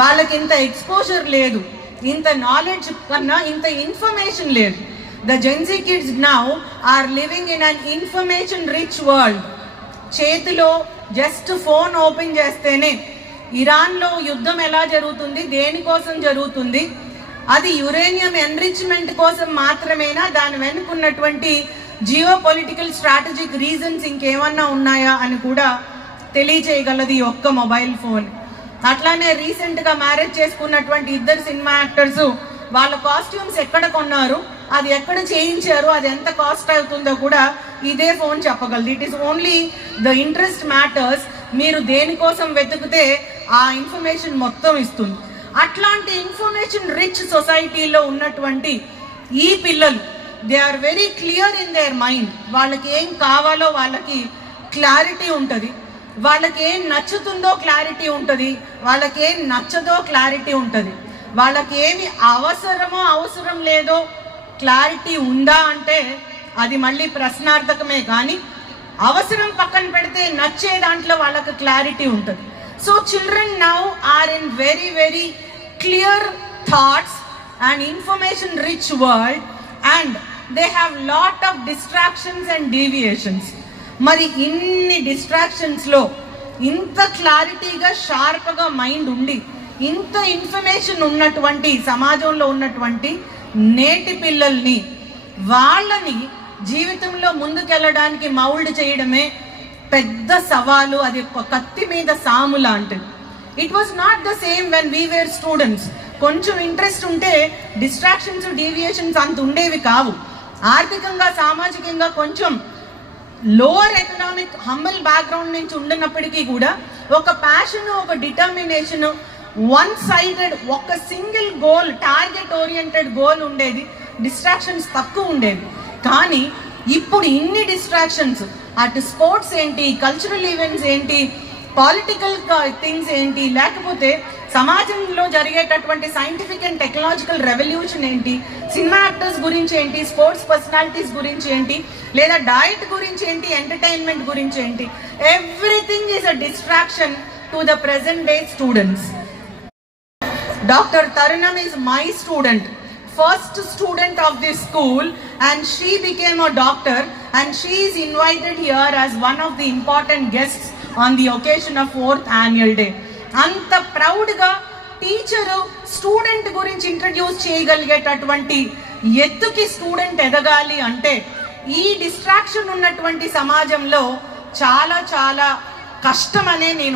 వాళ్ళకి ఇంత ఎక్స్పోజర్ లేదు, ఇంత నాలెడ్జ్ కన్నా ఇంత ఇన్ఫర్మేషన్ లేదు. The Gen Z kids now are living in an information rich world. చేతిలో జస్ట్ ఫోన్ ఓపెన్ చేస్తేనే ఇరాన్లో యుద్ధం ఎలా జరుగుతుంది, దేనికోసం జరుగుతుంది, అది యురేనియం ఎన్రిచ్మెంట్ కోసం మాత్రమేనా, దాని వెనుకున్నటువంటి జియో పొలిటికల్ స్ట్రాటజిక్ రీజన్స్ ఇంకేమన్నా ఉన్నాయా అని కూడా తెలియచేయగలదు ఈ ఒక్క మొబైల్ ఫోన్. అట్లానే రీసెంట్గా మ్యారేజ్ చేసుకున్నటువంటి ఇద్దరు సినిమా యాక్టర్స్ వాళ్ళ కాస్ట్యూమ్స్ ఎక్కడ కొన్నారు, అది ఎక్కడ చేయించారు, అది ఎంత కాస్ట్ అవుతుందో కూడా ఇదే ఫోన్ చెప్పగలదు. It is only the interest matters. మీరు దేనికోసం వెతికితే ఆ ఇన్ఫర్మేషన్ మొత్తం ఇస్తుంది. అట్లాంటి ఇన్ఫర్మేషన్ రిచ్ సొసైటీలో ఉన్నటువంటి ఈ పిల్లలు they are very clear in their mind. వాళ్ళకి ఏం కావాలో వాళ్ళకి క్లారిటీ ఉంటుంది, వాళ్ళకి ఏం నచ్చుతుందో క్లారిటీ ఉంటుంది, వాళ్ళకి ఏం నచ్చదో క్లారిటీ ఉంటుంది, వాళ్ళకి ఏమి అవసరం లేదో క్లారిటీ ఉందా అంటే అది మళ్ళీ ప్రశ్నార్థకమే. కానీ అవసరం పక్కన పెడితే నచ్చే దాంట్లో వాళ్ళకి క్లారిటీ ఉంటుంది. So children now are in very very clear thoughts and information rich world and they have lot of distractions and deviations. మరి ఇన్ని డిస్ట్రాక్షన్స్లో ఇంత క్లారిటీగా షార్ప్గా మైండ్ ఉండి ఇంత ఇన్ఫర్మేషన్ ఉన్నటువంటి సమాజంలో ఉన్నటువంటి నేటి పిల్లల్ని వాళ్ళని జీవితంలో ముందుకెళ్ళడానికి మౌల్డ్ చేయడమే పెద్ద సవాలు. అది ఒక కత్తి మీద సాము లాంటిది. It was not the same when we were students. కొంచెం ఇంట్రెస్ట్ ఉంటే డిస్ట్రాక్షన్స్ డీవియేషన్స్ అంత ఉండేవి కావు. ఆర్థికంగా సామాజికంగా కొంచెం లోవర్ ఎకనామిక్ హంబల్ బ్యాక్గ్రౌండ్ నుంచి ఉండినప్పటికీ కూడా ఒక ప్యాషన్, ఒక డిటర్మినేషన్, వన్ సైడెడ్ ఒక single goal, target oriented goal ఉండేది. డిస్ట్రాక్షన్స్ తక్కువ ఉండేవి. కానీ ఇప్పుడు ఇన్ని డిస్ట్రాక్షన్స్, అటు స్పోర్ట్స్ ఏంటి, కల్చరల్ ఈవెంట్స్ ఏంటి, పాలిటికల్ థింగ్స్ ఏంటి, లేకపోతే సమాజంలో జరిగేటటువంటి సైంటిఫిక్ అండ్ టెక్నాలజికల్ రెవల్యూషన్ ఏంటి, సినిమా యాక్టర్స్ గురించి ఏంటి, స్పోర్ట్స్ పర్సనాలిటీస్ గురించి ఏంటి, లేదా డయట్ గురించి ఏంటి, ఎంటర్టైన్మెంట్ గురించి ఏంటి, everything is a distraction to the present day students. Dr. Taranam is my student, first student of this school, and she became a doctor and she is invited here as one of the important guests on the occasion of 4th annual day. అంత ప్రౌడ్గా teacher student గురించి introduce చేయగలిగేటటువంటి ఎత్తుకి student ఎదగాలి అంటే ఈ distraction ఉన్నటువంటి సమాజంలో చాలా చాలా కష్టమనే నేను